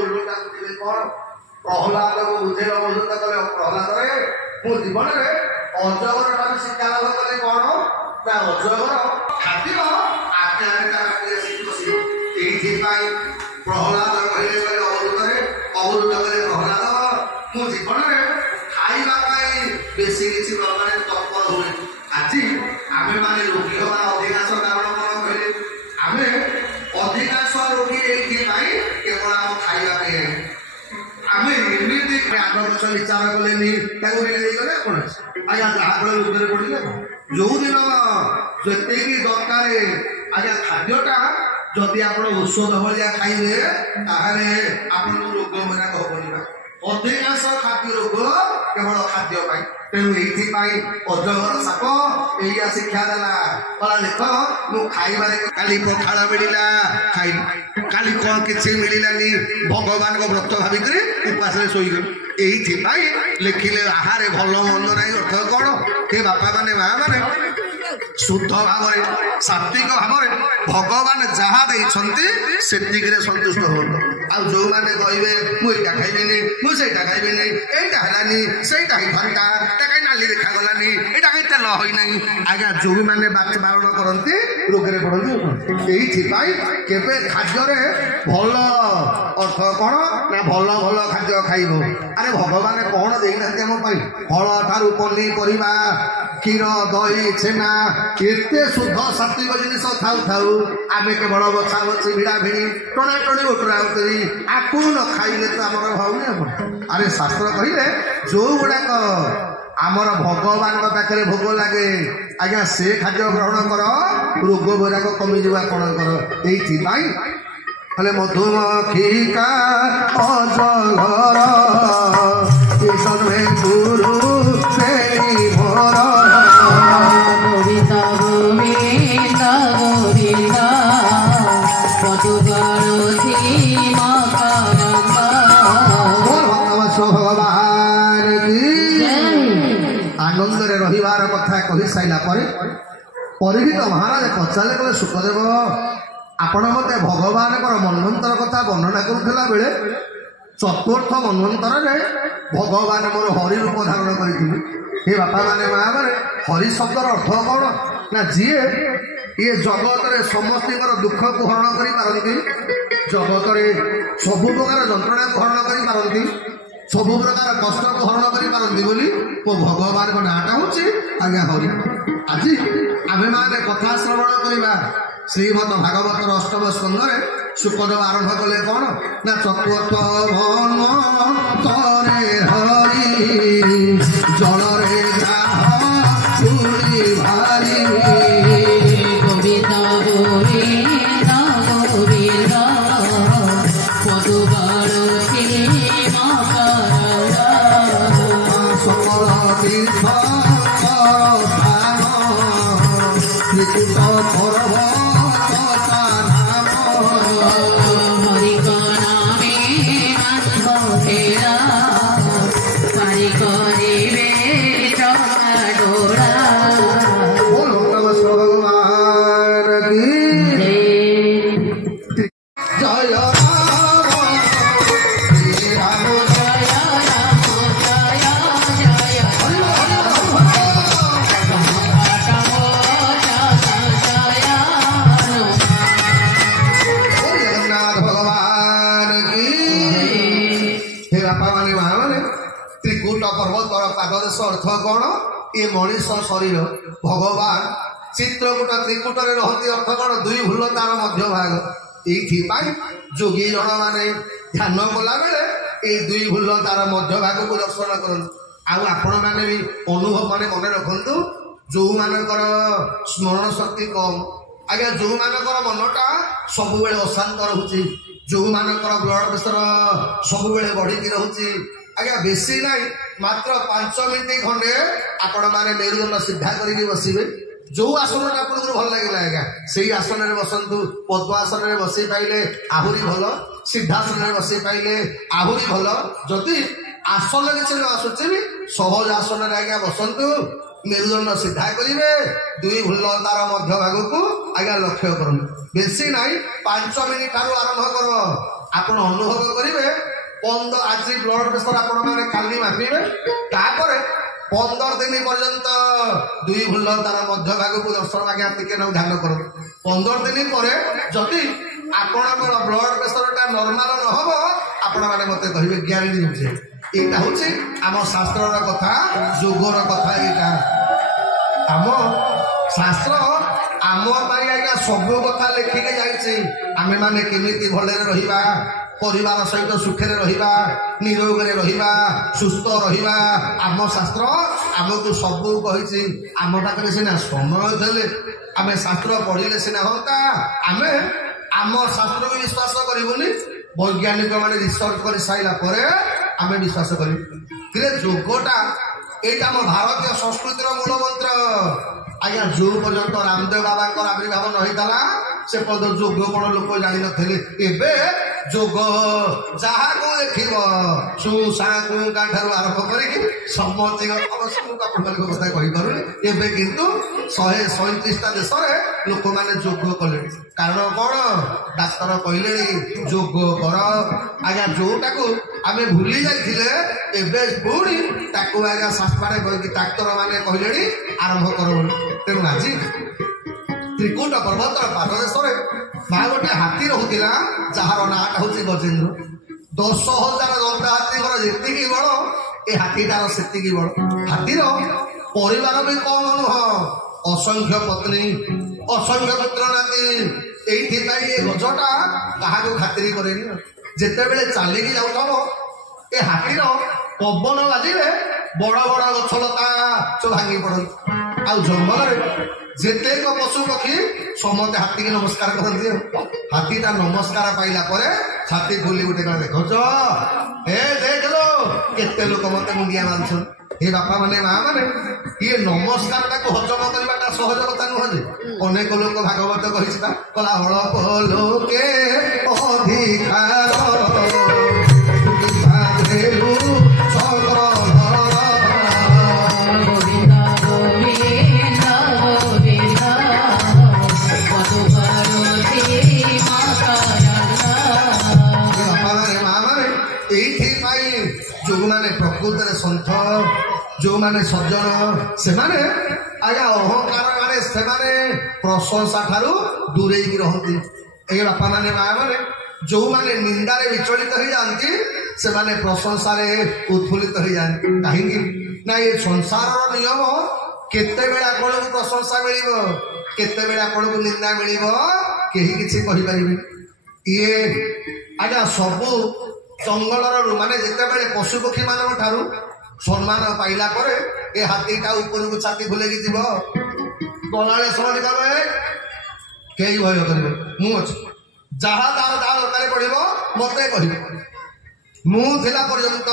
ଓଲଟା ବୁଝିଲେ କ'ଣ ପ୍ରହ୍ଲାଦକୁ ବୁଝେଇବା ବୋଝୁତା କଲେ ପ୍ରହ୍ଲାଦରେ ମୁଁ ଜୀବନରେ ଅଜଗର ଠାରୁ ଶିକ୍ଷା ଲାଭ କଲେ କ'ଣ ନା ଅଜଗର ଖାଦ୍ୟ ଏଇଥିପାଇଁ ପ୍ରହ୍ଲାଦ କହିଲେ ଗଲେ ଅବଧୂତରେ ଅବଧୂତ କଲେ ପ୍ରହ୍ଲାଦ ମୁଁ ଜୀବନରେ ଖାଇବା ପାଇଁ ବେଶୀ କିଛି ମାନେ ତତ୍ପର ହୁଏ। ଆଜି ଆମେ ମାନେ ରୋଗୀ ହେବା ଅଧିକାଂଶ କାରଣ କ'ଣ କହିଲେ ଆମେ ଅଧିକାଂଶ ରୋଗୀ ଏଇଥିପାଇଁ କେବଳ ଆମ ଖାଇବା ପାଇଁ ଆମେ ଏମିତି ଆଗ ପଛ ବିଚାର କଲେନି ତାକୁ ଦେଇଗଲେ କ'ଣ ଆଜ୍ଞା ଯାହାଫଳରେ ରୋଗରେ ପଡ଼ିଲେ ଯୋଉଦିନ ଯେତିକି ଦରକାର ଆଜ୍ଞା ଖାଦ୍ୟଟା ଯଦି ଆପଣ ଔଷଧ ଭଳିଆ ଖାଇବେ ତାହେଲେ ଆପଣଙ୍କୁ ରୋଗ ଗୁଡ଼ାକ ହବନି। ଅଧିକାଂଶ ଖାଦ୍ୟ ରୋଗ କେବଳ ଖାଦ୍ୟ ପାଇଁ। ତେଣୁ ଏଇଥିପାଇଁ ଅଜଗର ସାପ ଏଇଆ ଶିକ୍ଷା ଦେଲା କହିଲା ଦେଖ ମୁଁ ଖାଇବାରେ କାଲି ପଖାଳ ମିଳିଲା ଖାଇଲି କାଲି କ'ଣ କିଛି ମିଳିଲାନି ଭଗବାନଙ୍କ ବ୍ରତ ଭାବିକରି ଉପାସରେ ଶୋଇଗଲି। ଏଇଥିପାଇଁ ଲେଖିଲେ ଆହାରେ ଭଲ ମନ୍ଦ ନାହିଁ ଅର୍ଥ କ'ଣ ସେ ବାପା ମାନେ ମା ମାନେ ଶୁଦ୍ଧ ଭାବରେ ସାତ୍ବିକ ଭାବରେ ଭଗବାନ ଯାହା ଦେଇଛନ୍ତି ସେତିକିରେ ସନ୍ତୁଷ୍ଟ ହୁଅନ୍ତୁ। ଆଉ ଯୋଉମାନେ କହିବେ ମୁଁ ଏଇଟା ଖାଇବିନି ମୁଁ ସେଇଟା ଖାଇବିନି ଏଇଟା ହେଲାନି ସେଇଟା ହେଇଥାନ୍ତା ଏଇଟା କାହିଁ ନାଲି ଦେଖାଗଲାନି ଏଇଟା କାହିଁ ତେଲ ହୋଇନାହିଁ ଆଜ୍ଞା ଯୋଉମାନେ ବାରଣ କରନ୍ତି ରୋଗରେ ପଡ଼ନ୍ତି। ଏଇଥିପାଇଁ କେବେ ଖାଦ୍ୟରେ ଭଲ ଅର୍ଥ କ'ଣ ନା ଭଲ ଭଲ ଖାଦ୍ୟ ଖାଇବ। ଆରେ ଭଗବାନ କ'ଣ ଦେଇନାହାନ୍ତି ଆମ ପାଇଁ ଫଳ ଠାରୁ ପନିପରିବା କ୍ଷୀର ଦହି ଛେନା ଏତେ ଶୁଦ୍ଧ ସାତ୍ବିକ ଜିନିଷ ଥାଉ ଥାଉ ଆମେ କେବଳ ବଛା ବଛି ଭିଡ଼ା ଭିଡ଼ି ଟଣା ଟଣି ଓଟରା କରି ଆକୁ ନ ଖାଇଲେ ତ ଆମର ଭାବୁନି ଆପଣ। ଆରେ ଶାସ୍ତ୍ର କହିଲେ ଯୋଉ ଗୁଡ଼ାକ ଆମର ଭଗବାନଙ୍କ ପାଖରେ ଭୋଗ ଲାଗେ ଆଜ୍ଞା ସେ ଖାଦ୍ୟ ଗ୍ରହଣ କର ରୋଗ ଗୁଡ଼ାକ କମିଯିବ ଆପଣଙ୍କର। ଏଇଥିପାଇଁ ହେଲେ ମଧୁମକ୍ଷିକା ଅଜଗର ଗୁରୁ ଭୋର ଗୋବିନ୍ଦ ଗୋବିନ୍ଦ ଗୋବିନ୍ଦ ଭଗବାନ ଆନନ୍ଦରେ ରହିବାର କଥା କହି ସାରିଲା ପରେ ପରୀକ୍ଷିତ ମହାରାଜ ପଚାରିଲେ କହିଲେ ସୁଖଦେବ ଆପଣ ମୋତେ ଭଗବାନଙ୍କର ମନ୍ୱନ୍ତର କଥା ବର୍ଣ୍ଣନା କରୁଥିଲା ବେଳେ ଚତୁର୍ଥ ମନ୍ୱନ୍ତରରେ ଭଗବାନ ମୋର ହରି ରୂପ ଧାରଣ କରିଥିଲେ। हे बापा माने माँ माने हरि शब्दर अर्थ कौन ना जी ये जगत समस्त दुख को हरण कर जगत सब प्रकार जंत्रणा को हरण कर सब प्रकार कष्ट को हरण कर मो भगवान को नाटा हूँ आज्ञा हरि आज आम मैंने कथा श्रवण करवा श्रीमद भागवतर अष्टम स्कंदे सुखदेव आरंभ कले कौन ना चतुर्थ तरे हरि जलरे भारी गोविंद गोविंद गोविंद मधुबल सकल तीर्थ अर्थ कौन ये मनीष शरीर भगवान चित्रकूट त्रिकूटे रहती अर्थ कौन दुई भूल तार मध्य भाग ये जोगी जन मैंने ध्यान कला बेले ये दुई भूल तार मध्य भाग को दर्शन कर आपण मैंने भी अनुभव मैंने मन रखु जो मानकर स्मरण शक्ति कम आज्ञा जो मानकर मनटा सब बेले अशांत रोचे जो मानकर ब्लड प्रेसर सब बेले बढ़ी रोचे आज्ञा बेसी ना मात्र 5 मिनिट खंडे आपण मैंने मेरुदंड सीधा करके बसवे जो आसन आपको भल लगे आज्ञा से आसन में बसतु पद्मासन में बसई पाइले आहरी भल सिद्धासन में बसई पाइले आहरी भल जदि आसन किसी न आसुचे भी सहज आसन में आज्ञा बसतु मेरुदंड सीधा करेंगे दुई भूल तार मध्य भाग को आज्ञा लक्ष्य कर बेसी ना 5 मिनिट ठार आरंभ कर ଆପଣ ଅନୁଭବ କରିବେ 15 ଆଜି ବ୍ଲଡ ପ୍ରେସର ଆପଣ ମାନେ କାଲି ମାପିବେ, ତାପରେ 15 ଦିନ ପର୍ଯ୍ୟନ୍ତ 2 ଭୁଲ ତାର ମଧ୍ୟ ଭାଗକୁ ଦର୍ଶନ ଆଜ୍ଞା ଟିକେ ନାକୁ ଧ୍ୟାନ କରନ୍ତୁ। 15 ଦିନ ପରେ ଯଦି ଆପଣଙ୍କର ବ୍ଲଡ ପ୍ରେସରଟା ନର୍ମାଲ ନହବ ଆପଣ ମାନେ ମତେ କହିବେ, ଗ୍ୟାରେଣ୍ଟି ଦଉଛି। ଏଇଟା ହଉଛି ଆମ ଶାସ୍ତ୍ରର କଥା, ଯୋଗର କଥା। ଏଇଟା ଆମ ଶାସ୍ତ୍ର ଆମ ପାଇଁ ଆଜ୍ଞା ସବୁ କଥା ଲେଖିକି ଯାଇଛି। ଆମେ ମାନେ କେମିତି ଭଲରେ ରହିବା, ପରିବାର ସହିତ ସୁଖରେ ରହିବା, ନିରୋଗରେ ରହିବା, ସୁସ୍ଥ ରହିବା, ଆମ ଶାସ୍ତ୍ର ଆମକୁ ସବୁ କହିଛି। ଆମ ପାଖରେ ସିନା ସମୟ ଦେଲେ ଆମେ ଶାସ୍ତ୍ର ପଢିଲେ ସିନା ହୁଅନ୍ତା। ଆମେ ଆମ ଶାସ୍ତ୍ରକୁ ବିଶ୍ୱାସ କରିବୁନି, ବୈଜ୍ଞାନିକ ମାନେ ରିସର୍ଚ୍ଚ କରି ସାରିଲା ପରେ ଆମେ ବିଶ୍ୱାସ କରିବୁ। କିନ୍ତୁ ଯୋଗଟା ଏଇଟା ଆମ ଭାରତୀୟ ସଂସ୍କୃତିର ମୂଳ ମନ୍ତ୍ର। ଆଜ୍ଞା ଯୋଉ ପର୍ଯ୍ୟନ୍ତ ରାମଦେବ ବାବାଙ୍କର ଆବିର୍ଭାବ ନ ହେଇଥିଲା ସେ ପର୍ଯ୍ୟନ୍ତ ଯୋଗ କଣ ଲୋକ ଜାଣିନଥିଲେ। ଏବେ ଯୋଗ ଯାହାକୁ ଦେଖିବ ସୁଶାକୁ ଠାରୁ ଆରମ୍ଭ କରିକି ସମସ୍ତଙ୍କ ଆପଣଙ୍କ କଥା କହିପାରୁନି। ଏବେ କିନ୍ତୁ 137ଟା ଦେଶରେ ଲୋକମାନେ ଯୋଗ କଲେଣି। କାରଣ କଣ? ଡାକ୍ତର କହିଲେଣି ଯୋଗ କର। ଆଜ୍ଞା ଯୋଉଟାକୁ ଆମେ ଭୁଲି ଯାଇଥିଲେ ଏବେ ପୁଣି ତାକୁ ଆଜ୍ଞା ଶାସ୍ତ୍ରରେ କହିକି ଡାକ୍ତର ମାନେ କହିଲେଣି ଆରମ୍ଭ କର ବୋଲି। ତେଣୁ ଆଜି ତ୍ରିକୁଟ ପର୍ବତର ପାଦଦେଶରେ ମା ଗୋଟେ ହାତୀ ରହୁଥିଲା, ଯାହାର ନାଁଟା ହଉଛି ଗଜେନ୍ଦ୍ର। 10,000 ଦନ୍ତା ହାତୀଙ୍କର ଯେତିକି ବଳ ଏ ହାତୀଟାର ସେତିକି ବଳ। ହାତୀର ପରିବାର ବି କମ ନୁହଁ, ଅସଂଖ୍ୟ ପତ୍ନୀ, ଅସଂଖ୍ୟ ପୁତ୍ର ନାତି। ଏଇଥିପାଇଁ ଏ ଗଜଟା କାହାକୁ ଖାତିରି କରେନି। ଯେତେବେଳେ ଚାଲିକି ଯାଉଥିବ ଏ ହାତୀର ପବନ ବାଜିଲେ ବଡ ବଡ ଗଛ ଲତା ସବୁ ଭାଙ୍ଗି ପଡନ୍ତି। ଆଉ ଜଙ୍ଗଲରେ ଯେତେକ ପଶୁ ପକ୍ଷୀ ସମସ୍ତେ ହାତୀକି ନମସ୍କାର କରନ୍ତି। ହାତୀଟା ନମସ୍କାର ପାଇଲା ପରେ ହାତୀ ବୁଲି ଗୋଟେ କଣ ଦେଖୁଛ, ଏ ଦେଖିଲ କେତେ ଲୋକ ମତେ ମୁଣ୍ଡିଆ ମାରୁଛନ୍ତି। ଏ ବାପା ମାନେ ମା ମାନେ ଇଏ ନମସ୍କାରଟାକୁ ହଜମ କରିବାଟା ସହଜ କଥା ନୁହଁ ଯେ। ଅନେକ ଲୋକ ଭାଗବତ କହିଛି ବା, କଲା ଅଳପ ଲୋକେ ଅଧିକାର ଯୋଉମାନେ ପ୍ରକୃତରେ ସନ୍ଥ, ଯୋଉମାନେ ସଜ୍ଜନ, ସେମାନେ ଆଜ୍ଞା ଅହଙ୍କାର ମାନେ ସେମାନେ ପ୍ରଶଂସା ଠାରୁ ଦୂରେଇକି ରହନ୍ତି। ଏ ବାପା ମାନେ ମା ମାନେ ଯୋଉମାନେ ନିନ୍ଦାରେ ବିଚଳିତ ହେଇଯାଆନ୍ତି ସେମାନେ ପ୍ରଶଂସାରେ ଉତ୍ଫୁଲ୍ଲିତ ହେଇଯାଆନ୍ତି। କାହିଁକି ନା ଏ ସଂସାରର ନିୟମ, କେତେବେଳେ ଆପଣଙ୍କୁ ପ୍ରଶଂସା ମିଳିବ, କେତେବେଳେ ଆପଣଙ୍କୁ ନିନ୍ଦା ମିଳିବ କେହି କିଛି କହିପାରିବେ। ଇଏ ଆଜ୍ଞା ସବୁ ଜଙ୍ଗଲର ମାନେ ଯେତେବେଳେ ପଶୁପକ୍ଷୀ ମାନଙ୍କ ଠାରୁ ସମ୍ମାନ ପାଇଲା ପରେ ଏ ହାତୀଟା ଉପରକୁ ଛାତି ଭୁଲେକି ଯିବ, ଗଲାବେଳେ ଶୁଣି ଦେବେ, କେହି ଭୟ କରିବେ, ମୁଁ ଅଛି। ଯାହା ଯାହା ଦରକାର ପଡିବ ମତେ କହିବ। ମୁଁ ଥିଲା ପର୍ଯ୍ୟନ୍ତ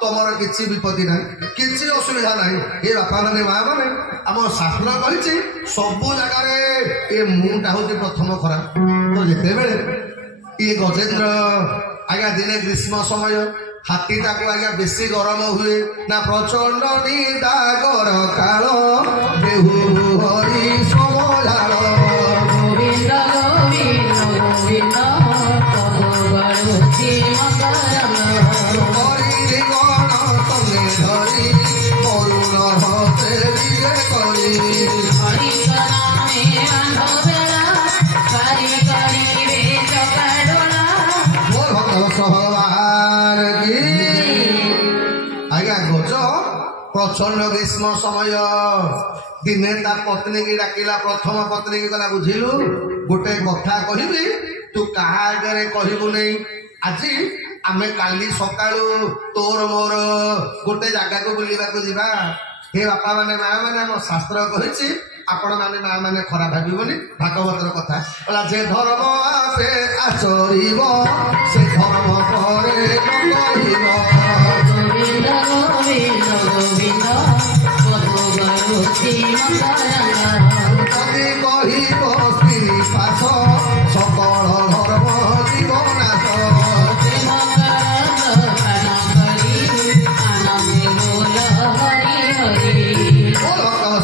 ତମର କିଛି ବିପତ୍ତି ନାହିଁ, କିଛି ଅସୁବିଧା ନାହିଁ। ଏ ବାପା ମାନେ ମା ମାନେ ଆମ ଶାସ୍ତ୍ର କହିଛି ସବୁ ଜାଗାରେ ଏ ମୁଁଟା ହଉଛି ପ୍ରଥମ ଖରାପ। ତ ଯେତେବେଳେ ଇଏ ଗଜେନ୍ଦ୍ର ଆଜ୍ଞା ଦିନେ ଗ୍ରୀଷ୍ମ ସମୟ, ହାତୀଟାକୁ ଆଜ୍ଞା ବେଶୀ ଗରମ ହୁଏ ନା, ପ୍ରଚଣ୍ଡ ନିଦା ଗର କାଳ ବେହୁ ହରି ସମଝାଳ। ଗୋବିନ୍ଦ ଗୋବିନ୍ଦ ଗୋବିନ୍ଦ ହରି ଗଣ ତମେ ଧରି କରୁଣ ହତେ ଦିଏ କରି। ଭଗବାନ କି ଆଜ୍ଞା ଗଜ ପ୍ରଚଣ୍ଡ ଗ୍ରୀଷ୍ମ ସମୟ। ଦିନେ ତା ପତ୍ନୀ କି ଡାକିଲା, ପ୍ରଥମ ପତ୍ନୀ କି କହିଲା, ବୁଝିଲୁ ଗୋଟେ କଥା କହିବି, ତୁ କାହା ଆଗରେ କହିବୁ ନାହିଁ। ଆଜି ଆମେ କାଲି ସକାଳୁ ତୋର ମୋର ଗୋଟେ ଜାଗାକୁ ବୁଲିବାକୁ ଯିବା। हे बापा माने माँ माने आम शास्त्र कही आपण माने माँ माने खराब भाविबनी भागवतर कथा बोला जे धर्म आपे आचरिब से धर्म परे कहिब गोविंद गोविंद गोविंद कवि कहिब स्त्री पाश सकल धर्म जीवनाश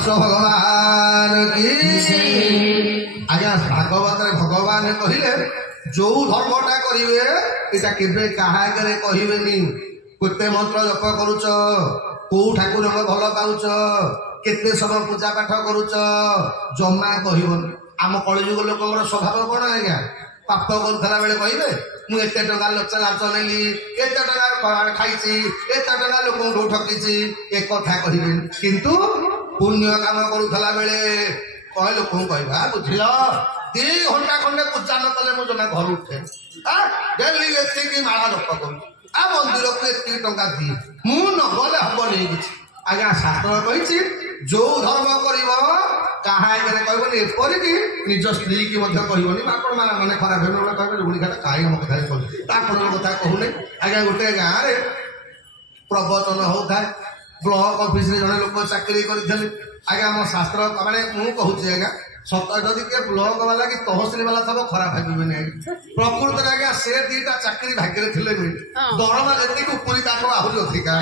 भगवान की आज्ञा भागवत भगवान कहले जो धर्मटा करेंगे इटा केबे काहा आगे कहबेनी केते मंत्र जप करुच को ठाकुर भल पाउच केते समय पूजा पाठ करुच जमा कहबनी आम कलिजुग लोक स्वभाव कौन आज्ञा पाप करुला बेले कहे मु एत टका लाच नेली एत टका खाई एत टका लोक ठकी एक कथा कहे किंतु पुण्य काम करुला बेले कहे लोक कह बुझिल 2 घंटा खंडे पूजा न कले मुझे घर उठे डेली एति माला जप कर मंदिर को एति टंका दिए मु न गले हम नहीं कि आज्ञा शास्त्र कही जो धर्म कर कहा आगे कहबनी एपरिक निज स्त्री की कहबनी आपण मैंने खराब कहे बुढ़ी घाटा कहीं हम कथा कहूँ कथा कहूनी आज्ञा गोटे गाँव में प्रवचन होता है ब्लॉक ऑफिस रे जड़े लोक चाकरी करते आज्ञा आम शास्त्र माने मुझे कहूँ आज्ञा सत जदि के ब्लॉक वाला कि तहसिल वाला थब खराब भावे प्रकृत में आज्ञा से 2टा चाकरी भाग्य थे दरमा जी उपरी ताठू आहरी अधिका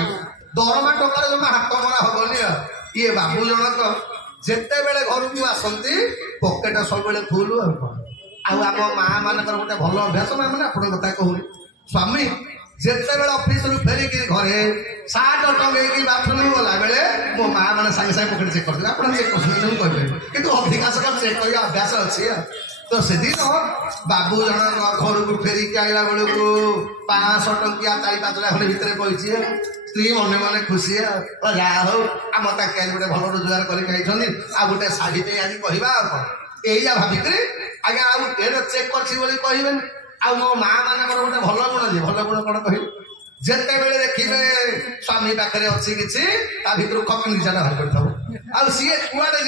दरमा टकर जमा हाथ मरा हबनी ये बाबू जनक जिते बेले घर को आसती पकेट सब फुल आम माँ मान गोटे भल अभ्यास मैंने आप कथा कहूनी स्वामी जिते बेले ऑफिस रु फेरिक घरे सार्ट टंगे बाथरूम गला बेले मो माँ मैंने सागे सागे पकेट चेक करते आप चेक कर कहे कि अधिकांश चेक कर अभ्यास अच्छी तो से दिन बाबू जन घर को फेरिक आइला बेलू 500 टंकिया 4-5 लाख भितर पड़ी स्त्री मने मने खुशी जहा हो आम ताकि गोटे भल रोजगार कर गोटे शाढ़ी पे आज कह या भाविक आज्ञा आगे चेक कर मो माँ मान गोटे भल गुण जी भल गुण कौन कह जिते बेले देखिए स्वामी पाखे अच्छी किसी भर खक निशाना बाहर कर सी कुआडे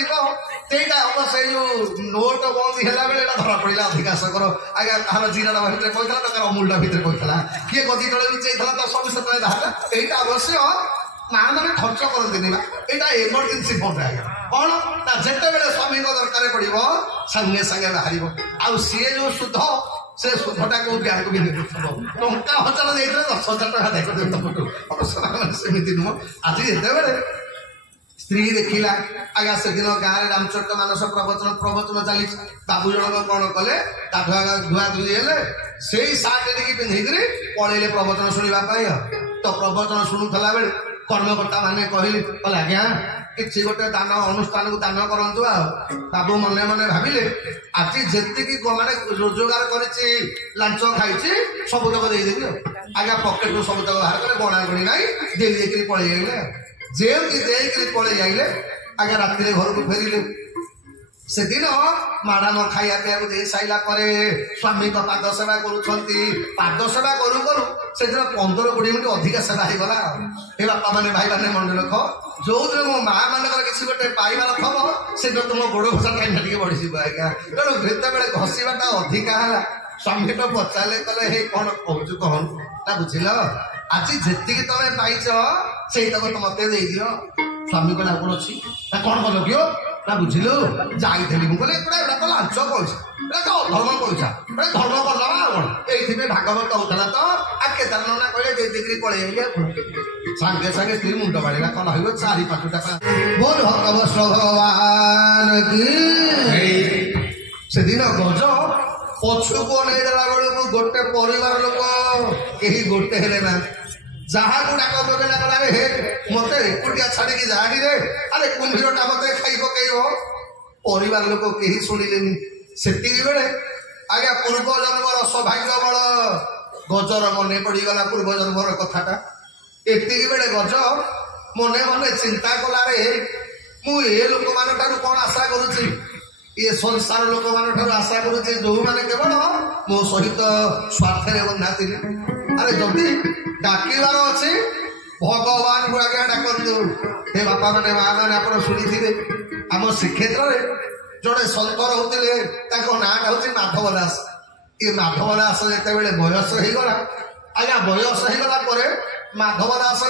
जीटा हम से जो नोट बंद है बेले धरा पड़ा अधिकांशकर आज्ञा कहार जीराटा भितर कहला तो अमूलटा भितर कहला किए गदी तले लुचाई तो सब से यहाँ अवश्य माँ मैंने खर्च करती यहाँ एमरजेन्सी फंड आज्ञा कौन जिते बेले स्वामी दरकार पड़ो सागे सागे बाहर आउ सी जो शुद्ध से सुधटा को ब्यांक भी टंका 1000 देते 10,000 टका सेमती नुह आज जिते स्त्री देखला आज्ञा से दिन गाँव में रामचरित मानस प्रवचन चली बाबू जनक कौन कले धुआ धुई है से सार्ट टी पिंधिक पलैले प्रवचन शुणा तो प्रवचन शुणुला बेले कर्मकर्ता मैंने कहले आज्ञा कि गोटे दान अनुष्ठान को दान करूँ बाबू मने मने भाविले आज जी माने रोजगार कर सबुतक देदेवी आज्ञा पकेट रू सबुतक बाहर कर गणा गणी ना दे पलि जाइले जेमती देकर पलि जाइले आज्ञा राति घर को फेरिले से दिन माडाम खाया पीया दे सारा स्वामी पाद सेवा पाद सेवा करू करू से दिन 15-20 मिनट अधिका सेवा होगा ये बापा मैंने भाई मैंने मन रख जो दिन मो माँ मान किसी गोटे पाइबार थब से तुम गोड़ घोषा टाइम टे बढ़ी आज्ञा तेणु जिते घसीटा अधिका है स्वामी तो पचारे कले हे कौन कहूँ कहूँ बुझिल आज जी तुम पाइच से मत दे दियो स्वामी कहला कौन अच्छी कौन कल कियो ना बुझिलु जाइली मुझे तो लांच पैसा धर्म पैसा धर्म कल ये भागवत होता तो आगे ना कहले देकर पलि सागे सागे स्त्री मुंड बाड़ा कल हो 4-5 टाका बोल भगवान की से दिन गज पछुक नईदेला बेलू गोटे परिवार लोक कहीं गोटे हेले ना जहाँ को डाक पकेला कला हे मत एकुटिया छाड़ी जानी रे अरे कुंभीरटा मत खाई पकड़ परिवार लोक कहीं शुणिले से बेले आज्ञा पूर्व जन्मर सौभाग्य बल गजर मन पड़गला पूर्व जन्मर कथाटा एति बेले गज मने मने चिंता कला मुझे लोक मान कौन आशा करुच्ची ये संसार लोक मान आशा करुचे जो मैंने केवल मो सहित स्वार्थ बंधा थे अरे जदि डाकबार अच्छे भगवान को आगे डाकतु हे बापा मैंने माँ मैंने आप शुणी थे आम श्रीक्षेत्र में जड़े सत रोते नाटा हूँ माधव दास ये माधव दास जिते बयस होगला आज्ञा बयस होगला माधव दास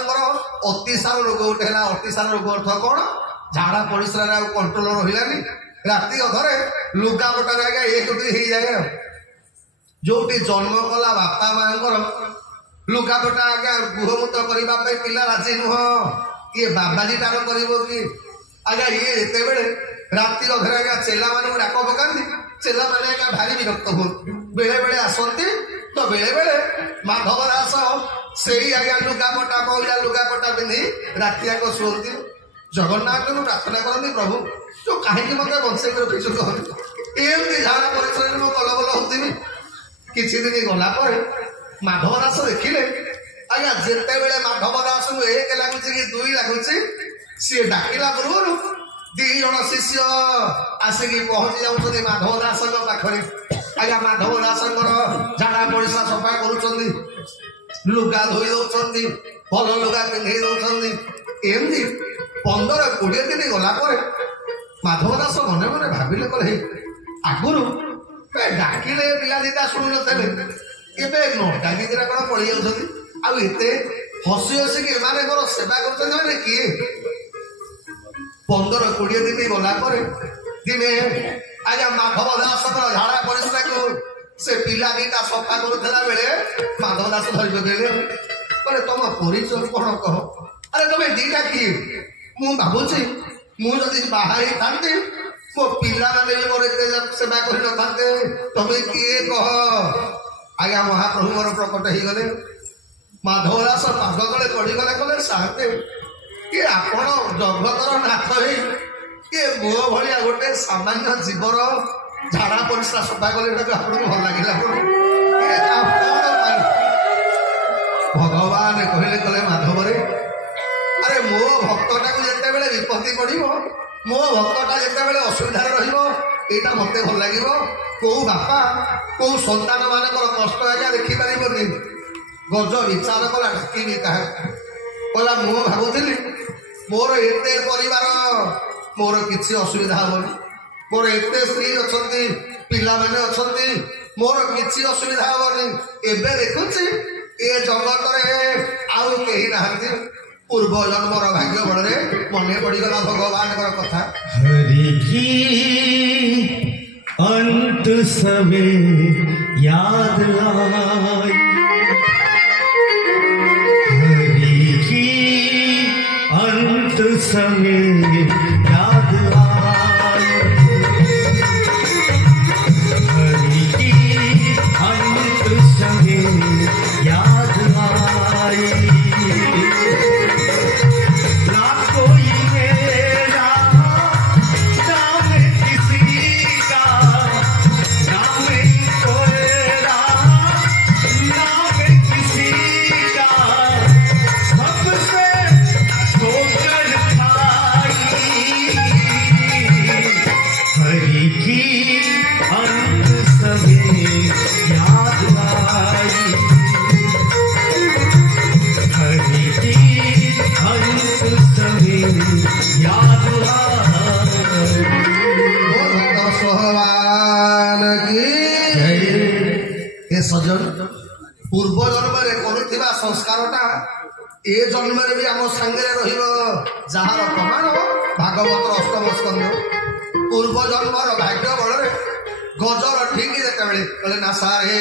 अतिसार रोग गोटे है अतिसार रोग अर्थ कौन झाड़ा परिश्रा कंट्रोल रही राति अधरे लुगापटार आज्ञा एक हो जाए जो जन्म कला बापा माँ लुगापटा आज्ञा गुहमूत करने पिला राजी नुह ये बाबाजी टार कर कि आज्ञा ये जिते बड़े राति अधरे आज्ञा चेला मान डाक पकाती चेला मैंने भारी विरक्त हो बेले बेले आसती तो बेले बेले माधव दास से आज्ञा लुगापटा महिला लुगापटा पिंधि राति आग शुअती जगन्नाथ प्रार्थना करती प्रभु तो कहीं मत बंशे रखी एमती झाड़ा परिचय मो कलबल होती किसी दिन गलापर माधव दास देखिले आज्ञा जिते बेले माधव दास को एक लगुच कि दुई लगुच सी डाकिला पूर्व दी जन शिष्य आसिकी पहुंची जाऊँ माधव दास पाखे आज्ञा माधव दास झाड़ा परिसा सफा कर लुगा धोई दौरान भल लुगा पिंधे दौरान एमती 15-20 दिन गलापर माधव दास मन मन भाविले कहे आगुरी डाकिले पिला दिटा शुणी नए डाकी दिटा कौन पड़ जाते हसी हसिकी एम मोर सेवा कर किए 15-20 दिन गलापर दिने आज्ञा माधव दास झाड़ा परिस्रा को से पिला दिटा सफा करुला बेले माधव दास धरी पकड़े कहले तुम परिचय कौन कह अरे तुम दीटा किए मु भावुची मुझे बाहर था मो पिला मैंने भी मोर सेवा कर तुम्हें किए कह आज्ञा महाप्रभु मोर प्रकट हो गले माधव दास पाद तले पड़गले कले साते कि आपण जगतर नाथ हे मो भाया गोटे सामान्य जीवर झाड़ा परिस्रा सफा कले आपको भल लगे भगवान कहले कले माधव रे अरे मो भक्तटा को जिते बेले विपत्ति पड़ो मो भक्तटा जिते बेले असुविधा रहा मत भल लगे कौ बापा कौ सन्तान मान कष्ट आज्ञा देखिपारे गज विचार कला डाकिनी क्या कहला मु भावुली मोर एते परिवार मोर किसी असुविधा हेनी मोर एते स्त्री अच्छा पिला माने अच्छा मोर किसी असुविधा हेनी एबे देखुची ए जगत आउ कहीं नहांती पूर्व जन्मर भाग्य बड़े मन पड़गला भगवान कथा हरि की अंत समय याद लाई हरि की अंत समय याद लाई हरि की अंत समय याद लाई सजन पूर्व जन्म करुवा संस्कारटा ए जन्म भी आम सांगे जार प्रमाण भागवत अष्टम स्कंद पूर्व जन्मर भाग्य बल गजर ठीक जिते कहले ना सारे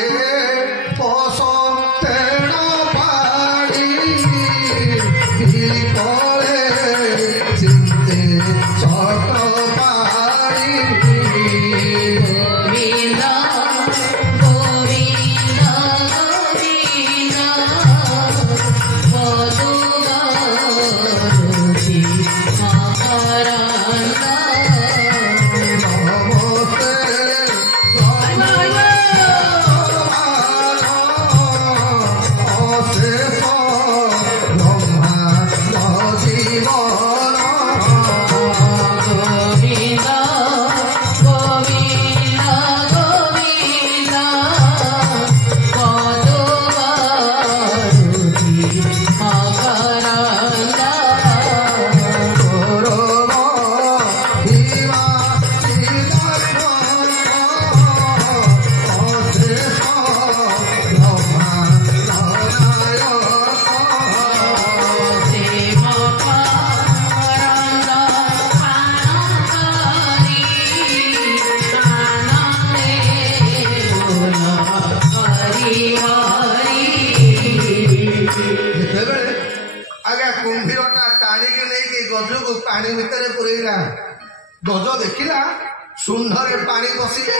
ଶୁଣ୍ଢରେ ପାଣି ପଶିଲେ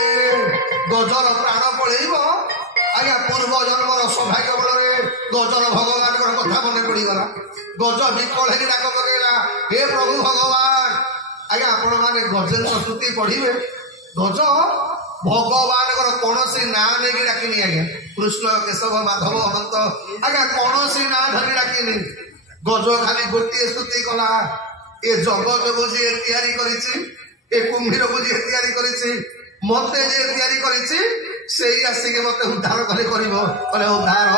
ଗଜର ପ୍ରାଣ ପଳେଇବ। ଆଜ୍ଞା ପୂର୍ବ ଜନ୍ମର ସୌଭାଗ୍ୟ ବଳରେ ଗଜର ଭଗବାନଙ୍କର କଥା ମନେ ପଡିଗଲା। ଗଜ ବିକଳ ହେଇକି ଡାକ ପକେଇଲା, ହେ ପ୍ରଭୁ ଭଗବାନ। ଆଜ୍ଞା ଆପଣମାନେ ଗଜେନ୍ଦ୍ର ସ୍ତୁତି ପଢିବେ। ଗଜ ଭଗବାନଙ୍କର କୌଣସି ନାଁ ନେଇକି ଡାକିନି। ଆଜ୍ଞା କୃଷ୍ଣ କେଶବ ମାଧବ ଅନନ୍ତ ଆଜ୍ଞା କୌଣସି ନାଁ ଧରି ଡାକିନି। ଗଜ ଖାଲି ଗୋଟିଏ ସ୍ତୁତି କଲା, ଏ ଜଗତକୁ ଯିଏ ତିଆରି କରିଛି, ଏ କୁମ୍ଭୀରକୁ ଯିଏ ତିଆରି କରିଛି, ମତେ ଯିଏ ତିଆରି କରିଛି, ସେଇ ଆସିକି ମତେ ଉଦ୍ଧାର କରି କରିବ। କହିଲେ ଉଦ୍ଧାର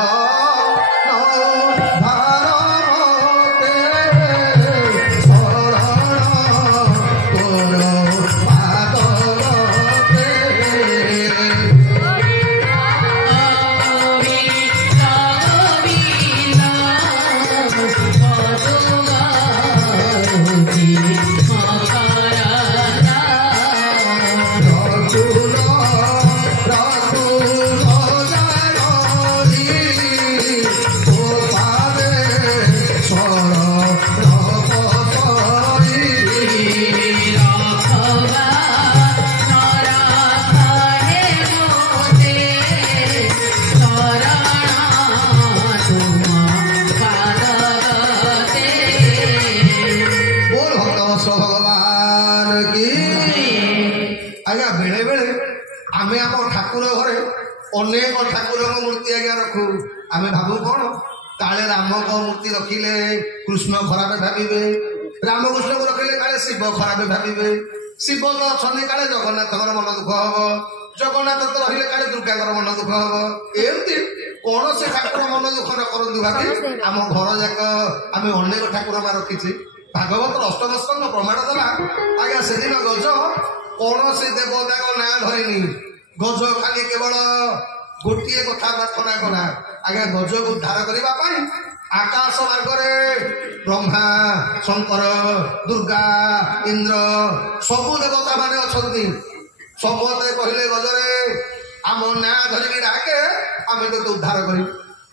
ଅନେକ ଠାକୁରଙ୍କ ମୂର୍ତ୍ତି ଆଜ୍ଞା ରଖୁ। ଆମେ ଭାବୁ କଣ, କାଳେ ରାମଙ୍କ ମୂର୍ତ୍ତି ରଖିଲେ କୃଷ୍ଣ ଖରାପ ଭାବିବେ, ରାମକୃଷ୍ଣଙ୍କୁ ରଖିଲେ କାଳେ ଶିବ ଖରାପ ଭାବିବେ, ଶିବ ତ ଅଛନ୍ତି କାଳେ ଜଗନ୍ନାଥଙ୍କର ମନ ଦୁଃଖ ହବ, ଜଗନ୍ନାଥ ତ ରହିଲେ କାଳେ ଦୁର୍ଗାଙ୍କର ମନ ଦୁଃଖ ହବ। ଏମିତି କୌଣସି ଠାକୁର ମନ ଦୁଃଖ ନ କରନ୍ତୁ ଭାବି ଆମ ଘର ଯାକ ଆମେ ଅନେକ ଠାକୁର ମା ରଖିଛେ। ଭାଗବତର ଅଷ୍ଟମ ସ୍କନ୍ଧ ପ୍ରମାଣ ଦେଲା। ଆଜ୍ଞା ସେଦିନ ଗଜ କୌଣସି ଦେବତାଙ୍କ ନାଁ ଧରିନି। ଗଜ ଖାଲି କେବଳ ଗୋଟିଏ କଥା ପ୍ରାର୍ଥନା କଲା। ଆଜ୍ଞା ଗଜକୁ ଉଦ୍ଧାର କରିବା ପାଇଁ ଆକାଶ ମାର୍ଗରେ ବ୍ରହ୍ମା, ଶଙ୍କର, ଦୁର୍ଗା, ଇନ୍ଦ୍ର ସବୁ ଦେବତା ମାନେ ଅଛନ୍ତି। ସମସ୍ତେ କହିଲେ ଗଜରେ ଆମ ନାଁ ଧରିକି ଡାକେ, ଆମେ ତତେ ଉଦ୍ଧାର କରିବୁ।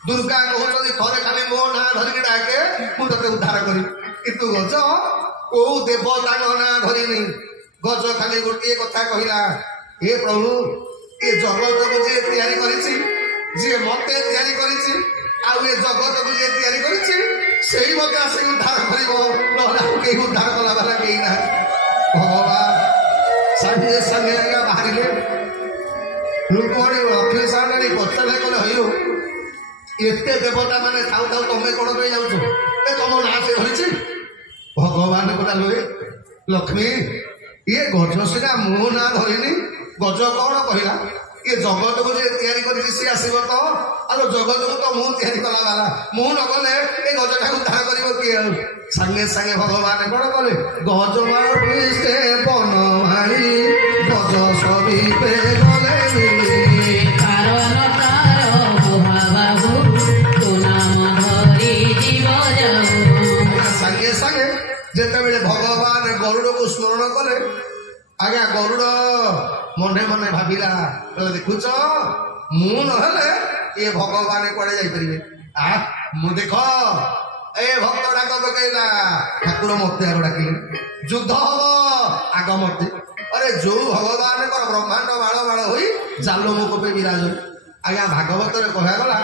ଦୁର୍ଗା କହୁଛନ୍ତି ଥରେ ଖାଲି ମୋ ନାଁ ଧରିକି ଡାକେ, ମୁଁ ତତେ ଉଦ୍ଧାର କରିବି। କିନ୍ତୁ ଗଜ କୋଉ ଦେବତାଙ୍କ ନାଁ ଧରିନି। ଗଜ ଖାଲି ଗୋଟିଏ କଥା କହିଲା, ହେ ପ୍ରଭୁ ଏ ଜଗତକୁ ଯିଏ ତିଆରି କରିଛି, ଯିଏ ମତେ ତିଆରି କରିଛି, ଆଉ ଏ ଜଗତକୁ ଯିଏ ତିଆରି କରିଛି, ସେଇ ମତେ ଆସିକି ଉଦ୍ଧାର କରିବ। ନହେଲେ ଆଉ କେହି ଉଦ୍ଧାର କଲା ବାଲା କେହି ନାହାନ୍ତି। ଭଗବାନ ସାଙ୍ଗେ ସାଙ୍ଗେ ଆଜ୍ଞା ବାହାରିଲେ। ଲୋକମାନେ ଲକ୍ଷ୍ମୀ ସାଙ୍ଗରେ ପଚାରିଲେ, କଲେ ହଇଓ ଏତେ ଦେବତା ମାନେ ଥାଉ ଥାଉ ତମେ କଣ ପାଇଁ ଯାଉଛ? ଏ ତମ ନାଁ ସେ ଧରିଛି। ଭଗବାନ କହିଲା, ଲୋଏ ଲକ୍ଷ୍ମୀ ଇଏ ଗଜ ସିନା ମୋ ନାଁ ଧରିନି। ଗଜ କଣ କହିଲା, ଏ ଜଗତକୁ ଯିଏ ତିଆରି କରିଛି ସିଏ ଆସିବ ତ। ଆଉ ଜଗତକୁ ତ ମୁଁ ତିଆରି କଲା ବାଲା, ମୁଁ ନ ଗଲେ ଏ ଗଜଟାକୁ ଉଦ୍ଧାର କରିବ କିଏ? ଆଉ ସାଙ୍ଗେ ସାଙ୍ଗେ ଭଗବାନ କଣ କଲେ, ଗଜ ମାରିଷ୍ଟେ ବନମାଳି ଗଜ ସବିତେ ଗଲେ କାରଣ ତାର ମହାବାହୁ ତୋ ନାମ ଧରି ଯିବ ଯାଉ। ସାଙ୍ଗେ ସାଙ୍ଗେ ଯେତେବେଳେ ଭଗବାନ ଗରୁଡକୁ ସ୍ମରଣ କଲେ, ଆଜ୍ଞା ଗରୁଡ ମନେ ମନେ ଭାବିଲା, ଦେଖୁଛ ମୁଁ ନହେଲେ ଏ ଭଗବାନ କୁଆଡେ ଯାଇପାରିବେ। ମୁଁ ଦେଖ ଏ ଭକ୍ତ ଡାକ ପକେଇଲା, ଠାକୁର ମତେ ଆଗ ଡାକିଲେ, ଯୁଦ୍ଧ ହବ ଆଗ ମତେ। ଆରେ ଯୋଉ ଭଗବାନଙ୍କର ବ୍ରହ୍ମାଣ୍ଡ ମାଳ ମାଳ ହୋଇ ଜାଲ ମୁଖ ପାଇଁ ବିରାଜ। ଆଜ୍ଞା ଭାଗବତରେ କୁହାଗଲା,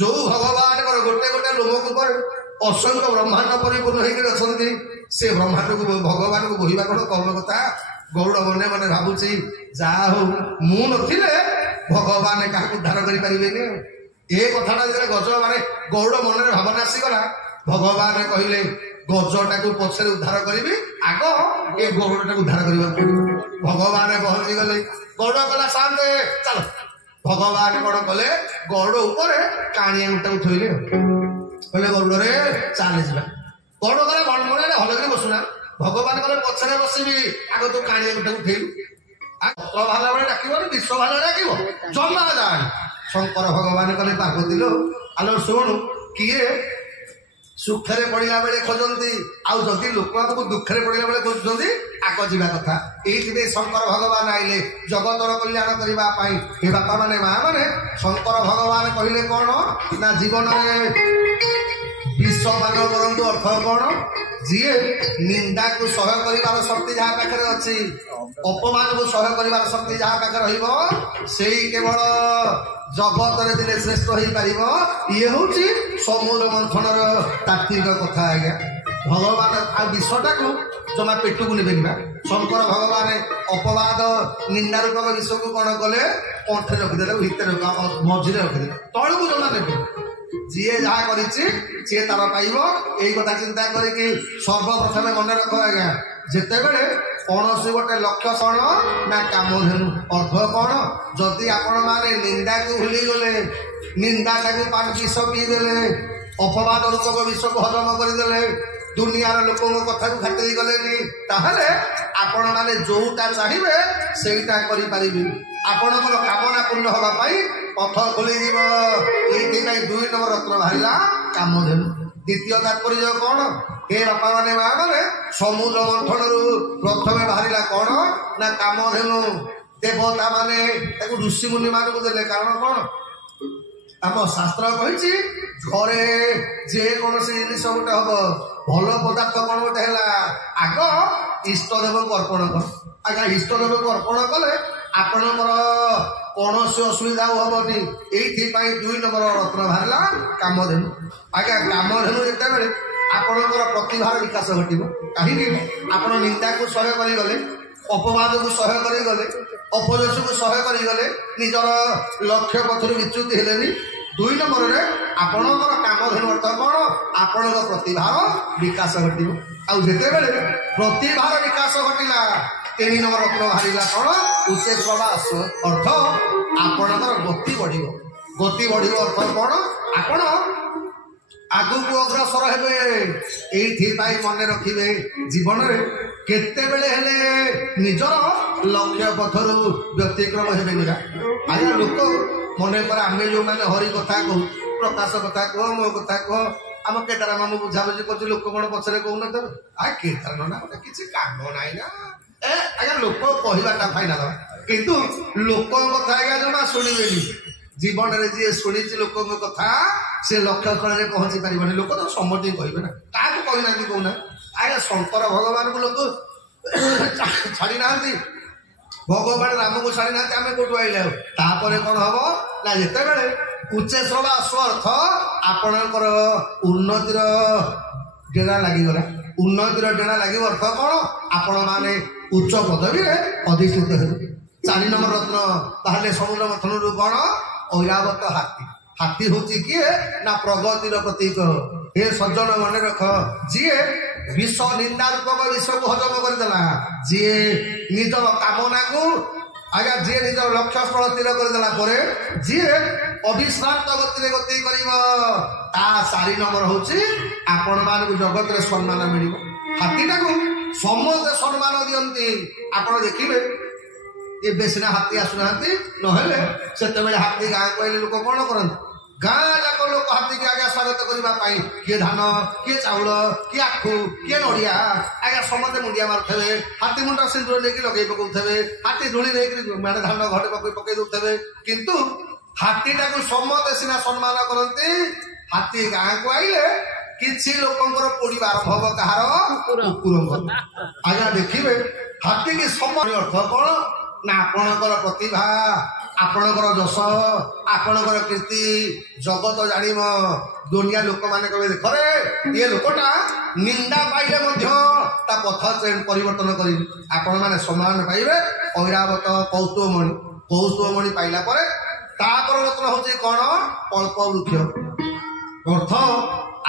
ଯୋଉ ଭଗବାନଙ୍କର ଗୋଟେ ଗୋଟେ ଲୋମକୁ ପରେ ଅସଂଖ୍ୟ ବ୍ରହ୍ମାଣ୍ଡ ପରିପୂର୍ଣ୍ଣ ହେଇକି ଅଛନ୍ତି, ସେ ବ୍ରହ୍ମାଣ୍ଡକୁ ଭଗବାନଙ୍କୁ ବୋହିବା କଣ କମ କଥା। ଗରୁଡ ମନେ ମନେ ଭାବୁଛି, ଯାହା ହଉ ମୁଁ ନଥିଲେ ଭଗବାନ କାହାକୁ ଉଦ୍ଧାର କରିପାରିବେନି। ଏ କଥାଟା ଯେତେବେଳେ ଗଜ ମାନେ ଗରୁଡ ମନରେ ଭାବନା ଆସିଗଲା, ଭଗବାନ କହିଲେ ଗଜଟାକୁ ପଛରେ ଉଦ୍ଧାର କରିବି, ଆଗ ଏ ଗରୁଡଟାକୁ ଉଦ୍ଧାର କରିବାକୁ ପଡିବ। ଭଗବାନ ପହଞ୍ଚି ଗଲେ। ଗରୁଡ କଲା ଶାନ୍ତେ ଚାଲ। ଭଗବାନ କଣ କଲେ, ଗରୁଡ ଉପରେ କାଣି ଆଙ୍ଗୁଠାକୁ ଥୋଇଲେ। କହିଲେ ଗରୁଡରେ ଚାଲେ ଯିବା। ଗରୁଡ କଲେ ମନରେ ହଲକରି ବସୁନା। ଭଗବାନ କଲେ ପଛରେ ବସିବି, ଆଗ ତୁ କାଣି ଆଙ୍ଗୁଠାକୁ ଥୋଇଲୁ। ଭାଲା ବେଳେ ଡାକିବନି, ବିଶ୍ୱ ଭାଲା ଡାକିବ ଜମା ଜାଣି। ଶଙ୍କର ଭଗବାନ କଲେ ପାର୍ବତୀ ଲୋ, ଆଲୋ ଶୁଣୁ, କିଏ ସୁଖରେ ପଡିଲା ବେଳେ ଖୋଜନ୍ତି, ଆଉ ଯଦି ଲୋକ ଆମକୁ ଦୁଃଖରେ ପଡିଲା ବେଳେ ଖୋଜୁଛନ୍ତି, ଆଗ ଯିବା କଥା। ଏଇଥିପାଇଁ ଶଙ୍କର ଭଗବାନ ଆଇଲେ ଜଗତର କଲ୍ୟାଣ କରିବା ପାଇଁ। ଏ ବାପା ମାନେ ମା ମାନେ ଶଙ୍କର ଭଗବାନ କହିଲେ କଣ ନା, ଜୀବନରେ ବିଶ୍ୱ ମାନ କରନ୍ତୁ ଅର୍ଥ କଣ, ଯିଏ ନିନ୍ଦାକୁ ସହ୍ୟ କରିବାର ଶକ୍ତି ଯାହା ପାଖରେ ଅଛି, ଅପମାନକୁ ସହ୍ୟ କରିବାର ଶକ୍ତି ଯାହା ପାଖରେ ରହିବ, ସେଇ କେବଳ ଜଗତରେ ଦିନେ ଶ୍ରେଷ୍ଠ ହେଇପାରିବ। ଇଏ ହଉଛି ସମୁଦ୍ର ମନ୍ଥନର ତାତ୍ତ୍ୱିକ କଥା ଆଜ୍ଞା। ଭଗବାନ ଆଉ ବିଷଟାକୁ ଜମା ପେଟକୁ ନେବେନି ବା। ଶଙ୍କର ଭଗବାନ ଅପବାଦ ନିନ୍ଦା ରୂପକ ବିଷକୁ କଣ କଲେ, କଣ୍ଠରେ ରଖିଦେଲେ, ଭିତରେ ମଝିରେ ରଖିଦେଲେ, ତଳକୁ ଜମା ନେବେ। ଯିଏ ଯାହା କରିଛି ସିଏ ତାର ପାଇବ। ଏଇ କଥା ଚିନ୍ତା କରିକି ସର୍ବପ୍ରଥମେ ମନେ ରଖ ଆଜ୍ଞା, ଯେତେବେଳେ କୌଣସି ଗୋଟେ ଲକ୍ଷ୍ୟ କଣ ନା କାମଧେନୁ, ଅର୍ଥ କଣ? ଯଦି ଆପଣ ମାନେ ନିନ୍ଦାକୁ ଭୁଲିଗଲେ, ନିନ୍ଦାଟାକୁ ବିଷ ପିଇଦେଲେ, ଅପବାଦ ରୂପକ ବିଷକୁ ହଜମ କରିଦେଲେ, ଦୁନିଆର ଲୋକଙ୍କ କଥାକୁ ଖାତିରି କଲେନି, ତାହେଲେ ଆପଣ ମାନେ ଯୋଉଟା ଚାହିଁବେ ସେଇଟା କରିପାରିବେ। ଆପଣଙ୍କର କାମନା ପୂର୍ଣ୍ଣ ହବା ପାଇଁ ପଥ ଖୋଲିଯିବ। ଏଇଥିପାଇଁ 2 ନମ୍ବର ରତ୍ନ ବାହାରିଲା କାମଧେନୁ। ଦ୍ୱିତୀୟ ତାତ୍ପର୍ଯ୍ୟ କଣ? ଏ ବାପା ମାନେ ମା ମାନେ ସମୁଦ୍ର ମନ୍ଥନରୁ ପ୍ରଥମେ ବାହାରିଲା କଣ ନା କାମଧେନୁ। ଦେବତା ମାନେ ତାକୁ ଋଷିମୁନି ମାନଙ୍କୁ ଦେଲେ। କାରଣ କଣ? ଆମ ଶାସ୍ତ୍ର କହିଛି ଘରେ ଯେକୌଣସି ଜିନିଷ ଗୋଟେ ହବ, ଭଲ ପଦାର୍ଥ କଣ ଗୋଟେ ହେଲା, ଆଗ ଇଷ୍ଟଦେବଙ୍କୁ ଅର୍ପଣ କର। ଆଜ୍ଞା ଇଷ୍ଟଦେବଙ୍କୁ ଅର୍ପଣ କଲେ ଆପଣଙ୍କର କୌଣସି ଅସୁବିଧା ହବନି। ଏଇଥିପାଇଁ 2 ନମ୍ବର ରତ୍ନ ବାହାରିଲା କାମଧେନୁ। ଆଜ୍ଞା କାମଧେନୁ ଯେତେବେଳେ ଆପଣଙ୍କର ପ୍ରତିଭାର ବିକାଶ ଘଟିବ। କାହିଁକି? ଆପଣ ନିନ୍ଦାକୁ ସହ୍ୟ କରିଗଲେ, ଅପବାଦକୁ ସହ୍ୟ କରିଗଲେ, ଅପଯଶକୁ ସହ୍ୟ କରିଗଲେ, ନିଜର ଲକ୍ଷ୍ୟ ପଥରୁ ବିଚ୍ୟୁତି ହେଲେନି। 2 ନମ୍ବରରେ ଆପଣଙ୍କର କାମଧେନୁ ଅର୍ଥ କଣ? ଆପଣଙ୍କ ପ୍ରତିଭାର ବିକାଶ ଘଟିବ। ଆଉ ଯେତେବେଳେ ପ୍ରତିଭାର ବିକାଶ ଘଟିଲା, 3 ନମ୍ବର ରତ୍ନ ବାହାରିଲା କଣ? ଉଚ୍ଚେଶ୍ଵବାସ, ଅର୍ଥ ଆପଣଙ୍କର ଗତି ବଢିବ। ଗତି ବଢିବ ଅର୍ଥ କଣ? ଆପଣ ଆଗକୁ ଅଗ୍ରସର ହେବେ। ଏଇଥିପାଇଁ ମନେ ରଖିବେ, ଜୀବନରେ କେତେବେଳେ ହେଲେ ନିଜର ଲକ୍ଷ୍ୟ ପଥରୁ ବ୍ୟତିକ୍ରମ ହେବେନି। ଆଜ୍ଞା ଲୋକ ମନେକର ଆମେ ଯୋଉମାନେ ହରି କଥା କହୁ, ପ୍ରକାଶ କଥା କୁହ, ମୋ କଥା କୁହ, ଆମ କେଦାର ମାମୁ ବୁଝାବୁଝି କରୁଛୁ, ଲୋକ କଣ ପଛରେ କହୁନଥିବ, କେଦାର ନନା ଗୋଟେ କିଛି କାମ ନାହିଁ ନା, ଆଜ୍ଞା ଲୋକ କହିବାଟା ଫାଇନାଲ। କିନ୍ତୁ ଲୋକଙ୍କ କଥା ଆଜ୍ଞା ଜମା ଶୁଣିବେନି। ଜୀବନରେ ଯିଏ ଶୁଣିଛି ଲୋକଙ୍କ କଥା ସେ ଲକ୍ଷ୍ୟ ସ୍ଥଳରେ ପହଞ୍ଚି ପାରିବନି। ଲୋକ ତ ସମସ୍ତଙ୍କୁ କହିବେ ନା, କାହାକୁ କହିନାହାନ୍ତି କହୁନା। ଆଜ୍ଞା ଶଙ୍କର ଭଗବାନଙ୍କୁ ଲୋକ ଛାଡି ନାହାନ୍ତି, ଭଗବାନ ରାମକୁ ଛାଡି ନାହାନ୍ତି, ଆମେ କୋଉଠୁ ଆଇଲେ ଆଉ। ତାପରେ କଣ ହବ ନା, ଯେତେବେଳେ ଉଚ୍ଚେଶ୍ଵବାସ ଅର୍ଥ ଆପଣଙ୍କର ଉନ୍ନତିର ଡେଣା ଲାଗିଗଲା। ଉନ୍ନତିର ଡେଣା ଲାଗିବ ଅର୍ଥ କଣ? ଆପଣ ମାନେ ଉଚ୍ଚ ପଦବୀରେ ଅଧିଷ୍ଠିତ ହେବେ। 4 ନମ୍ବର ରତ୍ନ ତାହେଲେ ସମୁଦ୍ର ମନ୍ଥନରୁ କଣ? ଐରାବତ ହାତୀ। ହାତୀ ହଉଛି କିଏ ନା ପ୍ରଗତିର ପ୍ରତୀକ। ଏ ସଜ୍ଜନ ମନେ ରଖ, ଯିଏ ବିଷ ନିନ୍ଦା ରୂପକ ବିଷକୁ ହଜମ କରିଦେଲା, ଯିଏ ନିଜର କାମନାକୁ ଆଜ୍ଞା ଯିଏ ନିଜର ଲକ୍ଷ୍ୟ ସ୍ଥଳ ସ୍ଥିର କରିଦେଲା ପରେ ଯିଏ ଅବିଶ୍ରାନ୍ତ ଗତିରେ ଗତି କରିବ, ତା 4 ନମ୍ବର ହଉଛି ଆପଣ ମାନଙ୍କୁ ଜଗତରେ ସମ୍ମାନ ମିଳିବ। ହାତୀଟାକୁ ସମସ୍ତେ ସମ୍ମାନ ଦିଅନ୍ତି। ଆପଣ ଦେଖିବେ ଏବେ ସିନା ହାତୀ ଆସୁନାହାନ୍ତି, ନହେଲେ ସେତେବେଳେ ହାତୀ ଗାଁକୁ ଆଇଲେ ଲୋକ କଣ କରନ୍ତି? ଗାଁ ଯାକ ଲୋକ ହାତୀକି ଆଜ୍ଞା ସ୍ୱାଗତ କରିବା ପାଇଁ କିଏ ଧାନ, କିଏ ଚାଉଳ, କିଏ ଆଖୁ, କିଏ ନଡିଆ, ଆଜ୍ଞା ସମସ୍ତେ ମୁଣ୍ଡିଆ ମାରୁଥିବେ। ହାତୀ ମୁଣ୍ଡ ସିନ୍ଦୁର ନେଇକି ଲଗେଇ ପକଉଥିବେ, ହାତୀ ଧୂଳି ନେଇକି ମାନେ ଧାନ ଘରେ ପକେଇ ଦଉଥିବେ। କିନ୍ତୁ ହାତୀଟାକୁ ସମସ୍ତେ ସିନା ସମ୍ମାନ କରନ୍ତି, ହାତୀ ଗାଁକୁ ଆଇଲେ କିଛି ଲୋକଙ୍କର ପୋଡିବା ଆରମ୍ଭ ହବ। କାହାର? କୁକୁରଙ୍କର। ଆଜ୍ଞା ଦେଖିବେ ହାତୀକି ସମ୍ମାନ ଅର୍ଥ କଣ ନା ଆପଣଙ୍କର ପ୍ରତିଭା, ଆପଣଙ୍କର ଯଶ, ଆପଣଙ୍କର କୀର୍ତ୍ତି ଜଗତ ଜାଣିବ। ଦୁନିଆ ଲୋକମାନେ କହିବେ, ଦେଖରେ ଏ ଲୋକଟା ନିନ୍ଦା ପାଇଲେ ମଧ୍ୟ ତା ପଥ ପରିବର୍ତ୍ତନ କରିବେ। ଆପଣ ମାନେ ସମ୍ମାନ ପାଇବେ। ଐରାବତ କୌତୁମଣି, କୌତୁମଣି ପାଇଲା ପରେ ତାପରେ ରତ୍ନ ହଉଛି କଣ? କଳ୍ପ ବୃକ୍ଷ। ଅର୍ଥ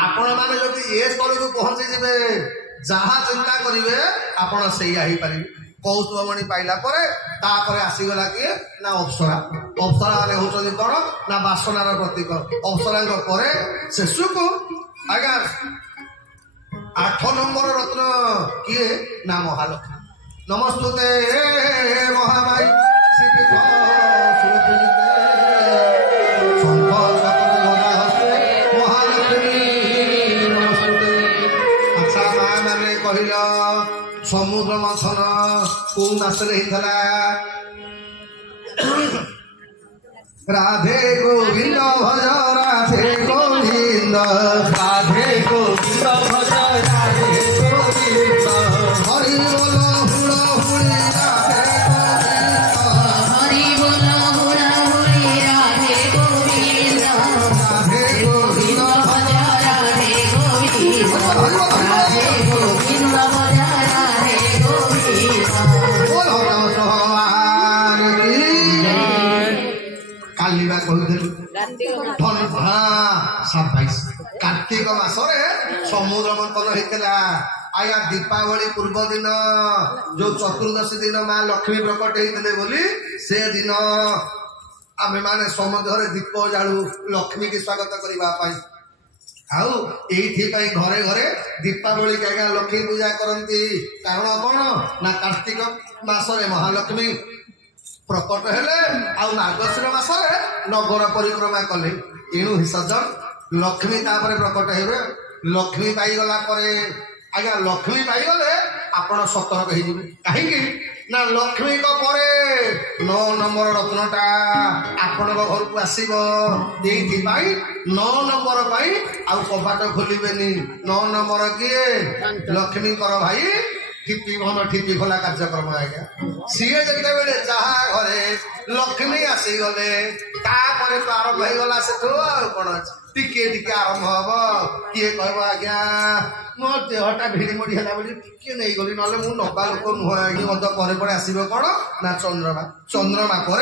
ଆପଣ ମାନେ ଯଦି ଏ ସ୍ତରକୁ ପହଞ୍ଚି ଯିବେ, ଯାହା ଚିନ୍ତା କରିବେ ଆପଣ ସେଇଆ ହେଇପାରିବେ। କୌତୁମଣି ପାଇଲା ପରେ ତାପରେ ଆସିଗଲା କିଏ ନା ଅପ୍ସରା। ଅପ୍ସରା ମାନେ ହଉଛନ୍ତି କଣ ନା ବାସନାର ପ୍ରତୀକ। ଅପ୍ସରାଙ୍କ ପରେ ଶେଷକୁ ଆଜ୍ଞା 8 ନମ୍ବର ରତ୍ନ କିଏ ନା ମହାଲକ୍ଷ୍ମୀ। ନମସ୍ତୁତେ ମହାମାଇ କହିଲ ସମୁଦ୍ର ମନ୍ଥନ କୋଉ ମାସରେ ହେଇଥିଲା? ରାଧେ ଗୋବିନ୍ଦ ଭଜ ରାଧେ ଗୋବିନ୍ଦ, ରାଧେ ଗୋବିନ୍ଦ ଭଜ ରାଧେ मंथन होता आज्ञा दीपावली पूर्व दिन जो चतुर्दशी दिन माँ लक्ष्मी प्रकट होते बोली से दिन आम मैंने समझे दीप जालू लक्ष्मी की स्वागत करने आउ ये घरे घरे दीपावली के आज्ञा लक्ष्मी पूजा करती कारण कौन ना कार्तिक मासरे महालक्ष्मी प्रकट हेले आउ मार्गशीर मासरे नगर परिक्रमा कले एणु सजन लक्ष्मी तापर प्रकट हेबे लक्ष्मी पाईगला आज्ञा लक्ष्मी पाईगले आपण सतर्क हो कहीं ना लक्ष्मी को परे 9 नंबर रत्नटा आपण घर को आसो 9 नंबर आउ कबाट खोलबेनि 9 नंबर किए लक्ष्मी कर भाई ठिपी भन ठिपी खोला कार्यक्रम आज्ञा सी जिते बड़े जहाँ घरे लक्ष्मी आसीगले तापर तो आरंभ हो गला से कौन टिके टिके आरंभ हम किए कह आज्ञा मो देहटा भिड़ी मोड़ी है टिके नहीं गली ना नबा लोक नुह मत पर आसो कौन ना चंद्रमा चंद्रमा पर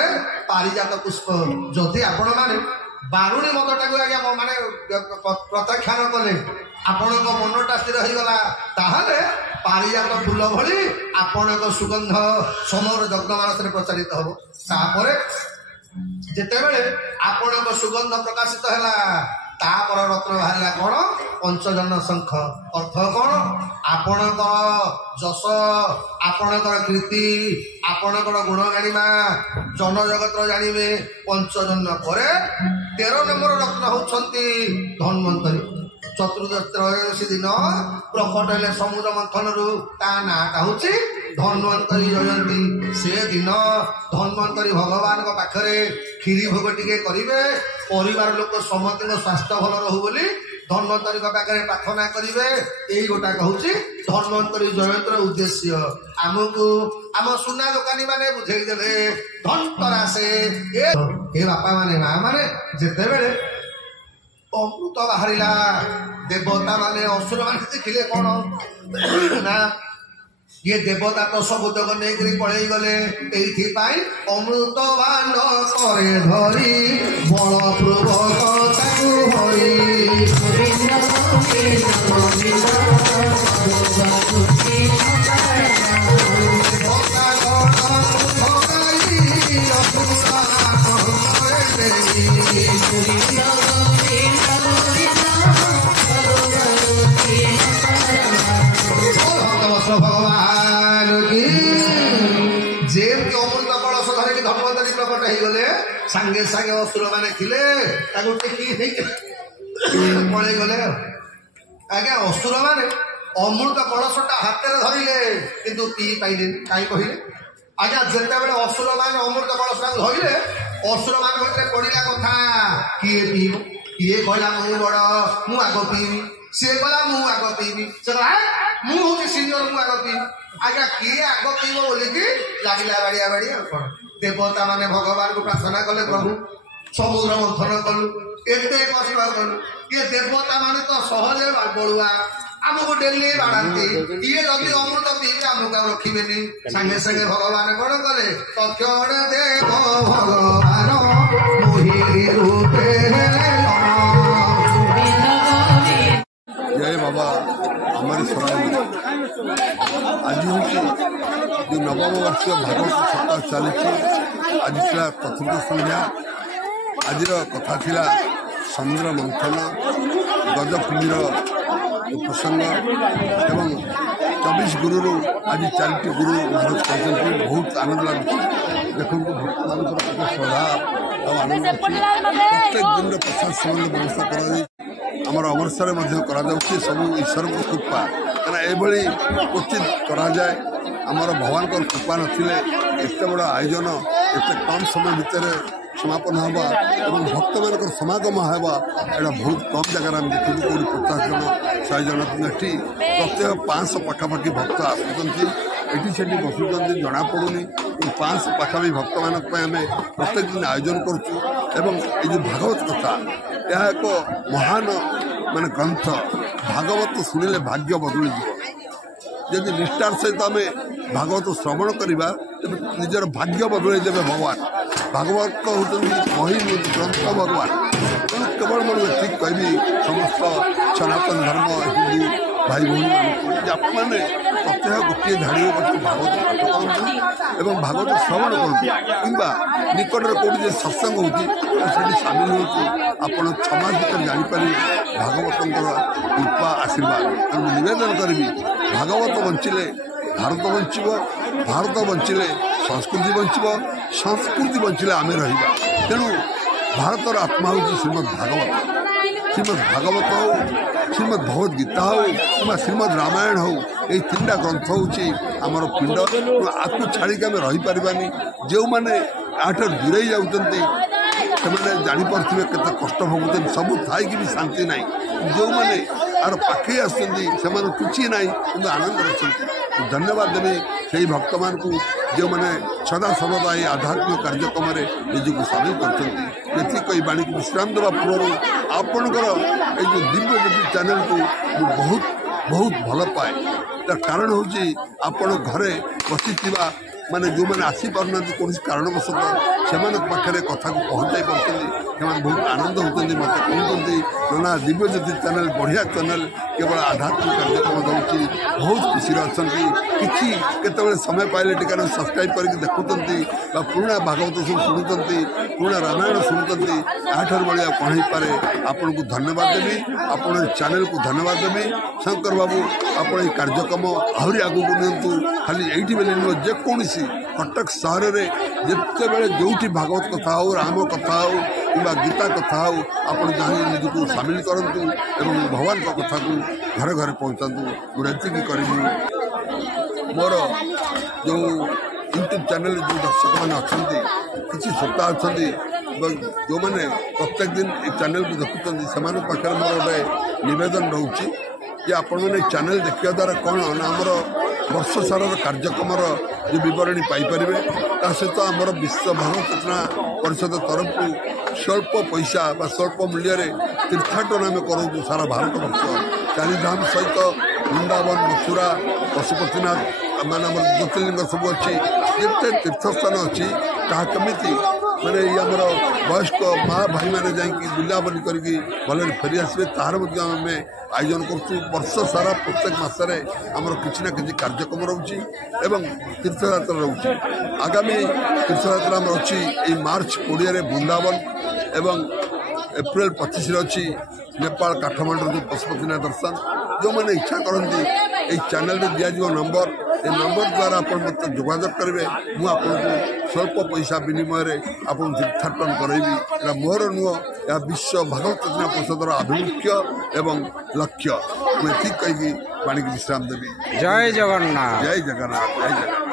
पारिजात पुष्प जदि आपण मैंने बारुणी मदटा को आज्ञा माने प्रत्याख्यान कले आपण मनटा स्थिर हो गला ताहले पारिजात फूल भली आपण सुगंध समग्र जगमानस प्रचारित हम तापर जिते बड़े आपण सुगंध प्रकाशित है तापर रत्न बाहर कौन पंचजन शंख अर्थ कौन आपण जस आपणकर कीर्ति आपणकर गुण गाणिमा जनजगत जानवे पंचजन पर 13 नंबर रत्न होती धन्वंतरी चतुर्दशी दिन प्रकट हेले समुद्र मंथन ता नाटा हूँ धन्वंतरी जयंती से दिन धन्वंतरी भगवान पाखरे क्षीरी भोग टिके करेंगे परिवार लोक समस्त स्वास्थ्य भल रहू बोली धन्वंतरी पाखे प्रार्थना करेंगे यही गोटा कहूँ धन्वंतरी जयंतीर उद्देश्य आमको आम सुना दोकानी माने बुझेदेले धनतरा से ए बापा माने माँ माने जिते बड़े अमृत बाहरिला देवता माने असुर माने देखिले कौन ना ये देवता तो सबुतक नहीं पड़े गले अमृत बाण करे धरी बल पूर्वक हरी भगवान की जेम के अमृत कलश धरिक धन्वंतरी प्रकट हो गले सांगे सांगे असुर मैंने थिले पड़े गले आज्ञा असुर मैंने अमृत कलशटा हाथ में धरिले किंतु पी पाइले कहीं कहले आज्ञा जिते बड़े असुर मैंने अमृत कलश धरिले असुर मान भर पड़ा कथा किए पीब किए कहला मु बड़ मु आग पीबी सी कहला मु आग पीबी से मुझे सीनियर मु आग पीबी आज्ञा किए आग पीब बोलिकी लगिला बाड़िया बाड़िया कौन देवता माने भगवान को प्रार्थना कले प्रभु समुद्र मंथन कलु एते कष्ट कलु ये देवता माने तो सहजे बड़ुआ आमको डेली बाढ़ती ये जदि अमृत पीबे आमको रखिबेनी सांगे सांगे भगवान कौन कले तक्षण देव भगवान मोहि रूपे जय बाबा हमारे सराय आज हूँ जो नवम वर्ष भागवत सप्ताह चली आज चतुर्थ संध्या आज कथा थिला समुद्र मंथन गजकुंडीर प्रसंग एवं 24 गुरु आज 4टी गुरु महाराज कहते बहुत आनंद लगे देखो भक्त मान श्रद्धा और आनंद प्रत्येक दिन प्रसाद सेवन व्यवस्था कर आमर अवसर सब ईश्वर कृपा कहना ये क्वचित कराए आमर भगवान कृपा नथिले एत बड़ आयोजन एत कम समय भितर समापन हवा और भक्त मान समागम हवा एटा बहुत कम जगह देखु 50 जन 100 जन एटी प्रत्येक 500 पखापाखि भक्त आसुँच ये बसुँच जना पड़ूनी 500 पखापाखि भक्त मान आम प्रत्येक दिन आयोजन करुँ ये भागवत कथा यह एक महान माने ग्रंथ भागवत शुणिले भाग्य बदली जदि निष्ठार सहित आम भागवत श्रवण करवा तेज निजर भाग्य बदल देवे भगवान भागवत होती वही ग्रंथ भगवान तेणु केवल मैं ठीक कहि समस्त सनातन धर्म हिंदू ଭାଇ ଭଉଣୀମାନଙ୍କୁ ଯେ ଆପଣମାନେ ପ୍ରତ୍ୟେକ ଗୋଟିଏ ଧାଡ଼ିରେ ବସି ଭାଗବତ ପାଠ କରନ୍ତୁ ଏବଂ ଭାଗବତ ଶ୍ରବଣ କରନ୍ତୁ କିମ୍ବା ନିକଟରେ କେଉଁଠି ଯେ ସତ୍ସଙ୍ଗ ହେଉଛି ସେଠି ସାମିଲ ହୁଅନ୍ତୁ। ଆପଣ 6 ମାସ ଭିତରେ ଜାଣିପାରିବେ ଭାଗବତଙ୍କର କୃପା ଆଶୀର୍ବାଦ। ତେଣୁ ମୁଁ ନିବେଦନ କରିବି ଭାଗବତ ବଞ୍ଚିଲେ ଭାରତ ବଞ୍ଚିବ, ଭାରତ ବଞ୍ଚିଲେ ସଂସ୍କୃତି ବଞ୍ଚିବ, ସଂସ୍କୃତି ବଞ୍ଚିଲେ ଆମେ ରହିବା। ତେଣୁ ଭାରତର ଆତ୍ମା ହେଉଛି ଶ୍ରୀମଦ୍ ଭାଗବତ। ଶ୍ରୀମଦ୍ ଭାଗବତ ହେଉ, ଶ୍ରୀମଦ୍ ଭଗବତ ଗୀତା ହେଉ କିମ୍ବା ଶ୍ରୀମଦ୍ ରାମାୟଣ ହେଉ, ଏହି 3ଟା ଗ୍ରନ୍ଥ ହେଉଛି ଆମର ପିଣ୍ଡ। ଆକୁ ଛାଡ଼ିକି ଆମେ ରହିପାରିବାନି। ଯେଉଁମାନେ ଏହାଠାରୁ ଦୂରେଇ ଯାଉଛନ୍ତି ସେମାନେ ଜାଣିପାରୁଥିବେ କେତେ କଷ୍ଟ ଭୋଗୁଛନ୍ତି। ସବୁ ଥାଇକି ବି ଶାନ୍ତି ନାହିଁ। ଯେଉଁମାନେ ଆର ପାଖେଇ ଆସୁଛନ୍ତି ସେମାନଙ୍କୁ କିଛି ନାହିଁ କିନ୍ତୁ ଆନନ୍ଦରେ ଅଛନ୍ତି। ଧନ୍ୟବାଦ ଦେବି ସେହି ଭକ୍ତମାନଙ୍କୁ ଯେଉଁମାନେ ସଦାସର୍ବଦା ଏହି ଆଧ୍ୟାତ୍ମିକ କାର୍ଯ୍ୟକ୍ରମରେ ନିଜକୁ ସାମିଲ କରିଛନ୍ତି। ଏଥିକ ଏହି ବାଣୀକୁ ବିଶ୍ରାମ ଦେବା ପୂର୍ବରୁ ଆପଣଙ୍କର ଏଇ ଯେଉଁ ଦିବ୍ୟଜ୍ୟୋତି ଚ୍ୟାନେଲକୁ ମୁଁ ବହୁତ ଭଲ ପାଏ। ତାର କାରଣ ହେଉଛି ଆପଣ ଘରେ ବସିଥିବା ମାନେ ଯେଉଁମାନେ ଆସିପାରୁନାହାନ୍ତି କୌଣସି କାରଣବଶତଃ ସେମାନଙ୍କ ପାଖରେ କଥାକୁ ପହଞ୍ଚାଇ ପାରୁଛନ୍ତି। ସେମାନେ ବହୁତ ଆନନ୍ଦ ହେଉଛନ୍ତି। ମୋତେ କହୁଛନ୍ତି ନା ଦିବ୍ୟଜ୍ୟୋତି ଚ୍ୟାନେଲ ବଢ଼ିଆ ଚ୍ୟାନେଲ, କେବଳ ଆଧ୍ୟାତ୍ମିକ କାର୍ଯ୍ୟକ୍ରମ ଦେଉଛି। ବହୁତ ଖୁସିରେ ଅଛନ୍ତି। କିଛି କେତେବେଳେ ସମୟ ପାଇଲେ ଟିକେ ସବସ୍କ୍ରାଇବ୍ କରିକି ଦେଖୁଛନ୍ତି ବା ପୁରୁଣା ଭାଗବତ ସବୁ ଶୁଣୁଛନ୍ତି, ପୁରୁଣା ରାମାୟଣ ଶୁଣୁଛନ୍ତି। ଏହାଠାରୁ ଭଳି ଆଉ କ'ଣ ହେଇପାରେ। ଆପଣଙ୍କୁ ଧନ୍ୟବାଦ ଦେବି, ଆପଣ ଏ ଚ୍ୟାନେଲକୁ ଧନ୍ୟବାଦ ଦେବି। ଶଙ୍କର ବାବୁ, ଆପଣ ଏହି କାର୍ଯ୍ୟକ୍ରମ ଆହୁରି ଆଗକୁ ନିଅନ୍ତୁ। ଖାଲି ଏଇଠି ବୋଲି ନୁହେଁ, ଯେକୌଣସି କଟକ ସହରରେ ଯେତେବେଳେ ଯେଉଁଠି ଭାଗବତ କଥା ହେଉ, ରାମ କଥା ହେଉ କିମ୍ବା ଗୀତା କଥା ହେଉ, ଆପଣ ଚାହିଁଲେ ନିଜକୁ ସାମିଲ କରନ୍ତୁ ଏବଂ ଭଗବାନଙ୍କ କଥାକୁ ଘରେ ଘରେ ପହଞ୍ଚାନ୍ତୁ। ମୁଁ ଏତିକି କରିବି। ମୋର ଯେଉଁ ୟୁଟ୍ୟୁବ୍ ଚ୍ୟାନେଲରେ ଯେଉଁ ଦର୍ଶକମାନେ ଅଛନ୍ତି, କିଛି ଶ୍ରୋତା ଅଛନ୍ତି ଏବଂ ଯେଉଁମାନେ ପ୍ରତ୍ୟେକ ଦିନ ଏ ଚ୍ୟାନେଲକୁ ଦେଖୁଛନ୍ତି, ସେମାନଙ୍କ ପାଖରେ ମୋର ଗୋଟେ ନିବେଦନ ରହୁଛି ଯେ ଆପଣମାନେ ଏ ଚ୍ୟାନେଲ ଦେଖିବା ଦ୍ୱାରା କ'ଣ ନା ଆମର ବର୍ଷ ସାରାର କାର୍ଯ୍ୟକ୍ରମର ଯେଉଁ ବିବରଣୀ ପାଇପାରିବେ। ତା ସହିତ ଆମର ବିଶ୍ୱ ଭାଗବତ ଚେତନା ପରିଷଦ ତରଫରୁ ସ୍ୱଳ୍ପ ପଇସା ବା ସ୍ୱଳ୍ପ ମୂଲ୍ୟରେ ତୀର୍ଥାଟନ ଆମେ କରାଉଛୁ ସାରା ଭାରତବର୍ଷ। 4 ଧାମ ସହିତ ବୃନ୍ଦାବନ, ମଥୁରା, ପଶୁପତିନାଥ ମାନେ ଆମର ଜ୍ୟୋତିର୍ଲିଙ୍ଗ ସବୁ ଅଛି। ଯେତେ ତୀର୍ଥସ୍ଥାନ ଅଛି ତାହା କେମିତି ମାନେ ଏଇ ଆମର ବୟସ୍କ ମା ଭାଇମାନେ ଯାଇକି ବୁଲାବୁଲି କରିକି ଭଲରେ ଫେରିଆସିବେ ତାହାର ମଧ୍ୟ ଆମେ ଆୟୋଜନ କରୁଛୁ। ବର୍ଷ ସାରା ପ୍ରତ୍ୟେକ ମାସରେ ଆମର କିଛି ନା କିଛି କାର୍ଯ୍ୟକ୍ରମ ରହୁଛି ଏବଂ ତୀର୍ଥଯାତ୍ରା ରହୁଛି। ଆଗାମୀ ତୀର୍ଥଯାତ୍ରା ଆମର ଅଛି ଏଇ ମାର୍ଚ୍ଚ 20ରେ ବୃନ୍ଦାବନ ଏବଂ ଏପ୍ରିଲ 25ରେ ଅଛି ନେପାଳ କାଠମାଣ୍ଡୁର ଯେଉଁ ପଶୁପତିନାଥ ଦର୍ଶନ। ଯେଉଁମାନେ ଇଚ୍ଛା କରନ୍ତି এই ଚ୍ୟାନେଲରେ ଦିଆଯିବ ନମ୍ବର, ଏ ନମ୍ବର ଦ୍ୱାରା ଆପଣ ମୋତେ ଯୋଗାଯୋଗ କରିବେ। ମୁଁ ଆପଣଙ୍କୁ ସ୍ୱଳ୍ପ ପଇସା ବିନିମୟରେ ଆପଣଙ୍କୁ ତୀର୍ଥାଟନ କରାଇବି। ଏହା ମୋର ନୁହଁ, ଏହା ବିଶ୍ୱ ଭାଗବତ ଚେତନା ପରିଷଦର ଆଭିମୁଖ୍ୟ ଏବଂ ଲକ୍ଷ୍ୟ। ମୁଁ ଏତିକି କହିକି ବାଣୀକି ବିଶ୍ରାମ ଦେବି। ଜୟ ଜଗନ୍ନାଥ। ଜୟ ଜଗନ୍ନାଥ, ଜୟ ଜଗନ୍ନାଥ।